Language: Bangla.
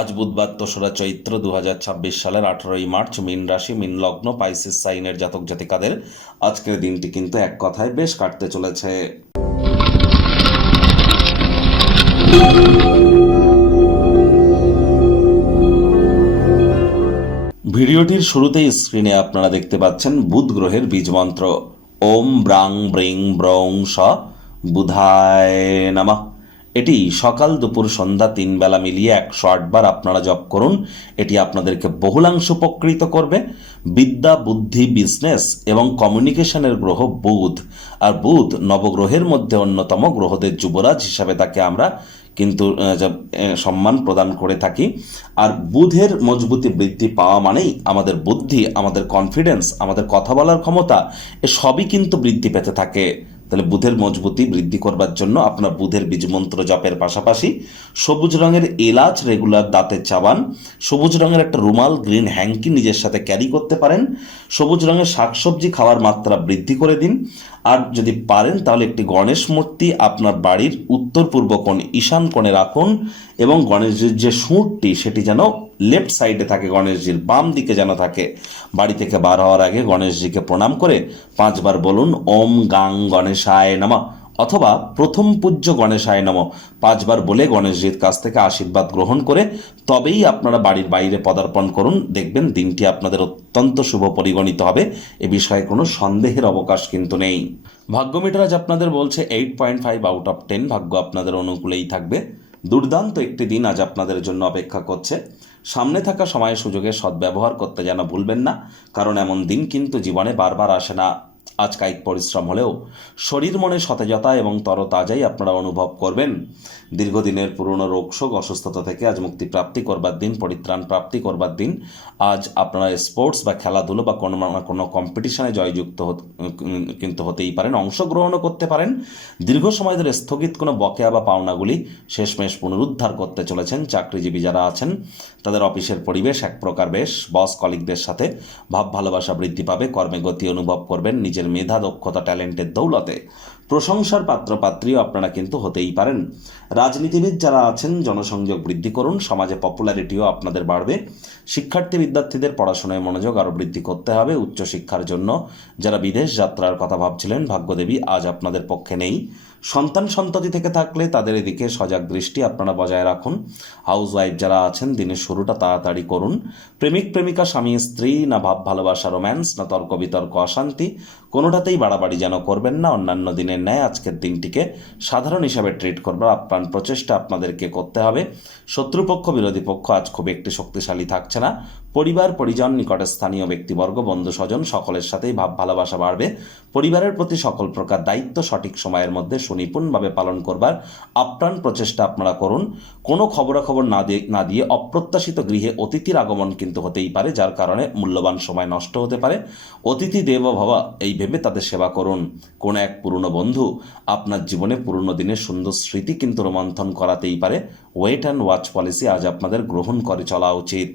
আজ বুধবার ২রা চৈত্র ২০২৬ সালের ১৮ই মার্চ। মীন রাশি, মীন লগ্ন, পাইসিস সাইনের জাতক জাতিকাদের আজকের দিনটি কিন্তু এক কথায় বেশ কাটতে চলেছে। ভিডিওটির শুরুতেই স্ক্রিনে আপনারা দেখতে পাচ্ছেন বুধ গ্রহের বীজ মন্ত্র ওম ব্রাং ব্রিং ব্রং স বুধায় নমঃ। এটি সকাল দুপুর সন্ধ্যা ৩ বেলা মিলিয়ে ১০৮ বার আপনারা জপ করুন। এটি আপনাদেরকে বহুলাংশ উপকৃত করবে। বিদ্যা, বুদ্ধি, বিজনেস এবং কমিউনিকেশনের গ্রহ বুধ। আর বুধ নবগ্রহের মধ্যে অন্যতম, গ্রহদের যুবরাজ হিসাবে তাকে আমরা কিন্তু সম্মান প্রদান করে থাকি। আর বুধের মজবুতি বৃদ্ধি পাওয়া মানেই আমাদের বুদ্ধি, আমাদের কনফিডেন্স, আমাদের কথা বলার ক্ষমতা এ সবই কিন্তু বৃদ্ধি পেতে থাকে। তাহলে বুধের মজবুতি বৃদ্ধি করবার জন্য আপনার বুধের বীজমন্ত্র জপের পাশাপাশি সবুজ রঙের এলাচ রেগুলার দাঁতে চাবান, সবুজ রঙের একটা রুমাল, গ্রিন হ্যাঙ্কি নিজের সাথে ক্যারি করতে পারেন, সবুজ রঙের শাকসবজি খাওয়ার মাত্রা বৃদ্ধি করে দিন। আর যদি পারেন তাহলে একটি গণেশ মূর্তি আপনার বাড়ির উত্তর পূর্ব কোণ, ঈশান কোণে রাখুন এবং গণেশজির যে সুঁড়টি সেটি যেন লেফট সাইডে থাকে, গণেশজির বাম দিকে যেন থাকে। বাড়ি থেকে বার হওয়ার আগে গণেশজিকে প্রণাম করে ৫ বার বলুন ওম গাং গণেশায় নমঃ, অথবা প্রথম পূজ্য গণেশায় নমঃ ৫ বার বলে গণেশজির কাছ থেকে আশীর্বাদ গ্রহণ করে তবেই আপনারা বাড়ির বাইরে পদার্পণ করুন। দেখবেন দিনটি আপনাদের অত্যন্ত শুভ পরিগণিত হবে, এ বিষয়ে কোনো সন্দেহের অবকাশ কিন্তু নেই। ভাগ্য মিটার আজ আপনাদের বলছে 8.5 আউট অফ 10। ভাগ্য আপনাদের অনুকূলেই থাকবে। দুর্দান্ত একটি দিন আজ আপনাদের জন্য অপেক্ষা করছে। সামনে থাকা সময় সুযোগের সদ্ব্যবহার করতে যেন ভুলবেন না, কারণ এমন দিন কিন্তু জীবনে বারবার আসে না। আজ কায়িক পরিশ্রম হলেও শরীর মনে সতেজতা এবং তরতাজাই আপনারা অনুভব করবেন। দীর্ঘদিনের পুরনো রোগশোক, অসুস্থতা থেকে আজ মুক্তি প্রাপ্তি করবার দিন, পরিত্রাণ প্রাপ্তি করবার দিন। আজ আপনারা স্পোর্টস বা খেলাধুলো বা কোনো কম্পিটিশনে জয়যুক্ত কিন্তু হতেই পারেন, অংশগ্রহণও করতে পারেন। দীর্ঘ সময় ধরে স্থগিত কোনো বকেয়া বা পাওনাগুলি শেষমেশ পুনরুদ্ধার করতে চলেছেন। চাকরিজীবী যারা আছেন তাদের অফিসের পরিবেশ এক প্রকার বেশ, বস কলিগদের সাথে ভাব ভালোবাসা বৃদ্ধি পাবে, কর্মে গতি অনুভব করবেন, নিজের মেধা, দক্ষতা, ট্যালেন্টের দৌলতে প্রশংসার পাত্রপাত্রীও আপনারা কিন্তু হতেই পারেন। রাজনীতিবিদ যারা আছেন জনসংযোগ বৃদ্ধি করুন, সমাজে পপুলারিটিও আপনাদের বাড়বে। শিক্ষার্থী বিদ্যার্থীদের পড়াশোনায় মনোযোগ আরও বৃদ্ধি করতে হবে। উচ্চশিক্ষার জন্য যারা বিদেশ যাত্রার কথা ভাবছিলেন, ভাগ্যদেবী আজ আপনাদের পক্ষে নেই। সন্তান সন্ততি থেকে থাকলে তাদের এদিকে সজাগ দৃষ্টি আপনারা বজায় রাখুন। হাউস ওয়াইফ যারা আছেন দিনের শুরুটা তাড়াতাড়ি করুন। প্রেমিক প্রেমিকা, স্বামী স্ত্রী, না ভাব ভালোবাসা রোম্যান্স, না তর্ক বিতর্ক অশান্তি, কোনোটাতেই বাড়াবাড়ি যেন করবেন না। অন্যান্য দিনের ন্যায় আজকের দিনটিকে সাধারণ হিসাবে ট্রিট করবার আপ্রাণ প্রচেষ্টা আপনাদেরকে করতে হবে। শত্রুপক্ষ, বিরোধী পক্ষ আজ খুব একটি শক্তিশালী থাকছে না। পরিবার, পরিজন, নিকটে স্থানীয় ব্যক্তিবর্গ, বন্ধু স্বজন সকলের সাথেই ভাব ভালোবাসা বাড়বে। পরিবারের প্রতি সকল প্রকার দায়িত্ব সঠিক সময়ের মধ্যে সুনিপুণভাবে পালন করবার আপ্রাণ প্রচেষ্টা আপনারা করুন। কোনো খবরাখবর না দিয়ে অপ্রত্যাশিত গৃহে অতিথির আগমন কিন্তু হতেই পারে, যার কারণে মূল্যবান সময় নষ্ট হতে পারে। অতিথি দেব ভব এই ভেবে তাদের সেবা করুন। কোনো এক পুরনো বন্ধু আপনার জীবনে পুরনো দিনের সুন্দর স্মৃতি কিন্তু রোমন্থন করাতেই পারে। ওয়েট অ্যান্ড ওয়াচ পলিসি আজ আপনাদের গ্রহণ করে চলা উচিত।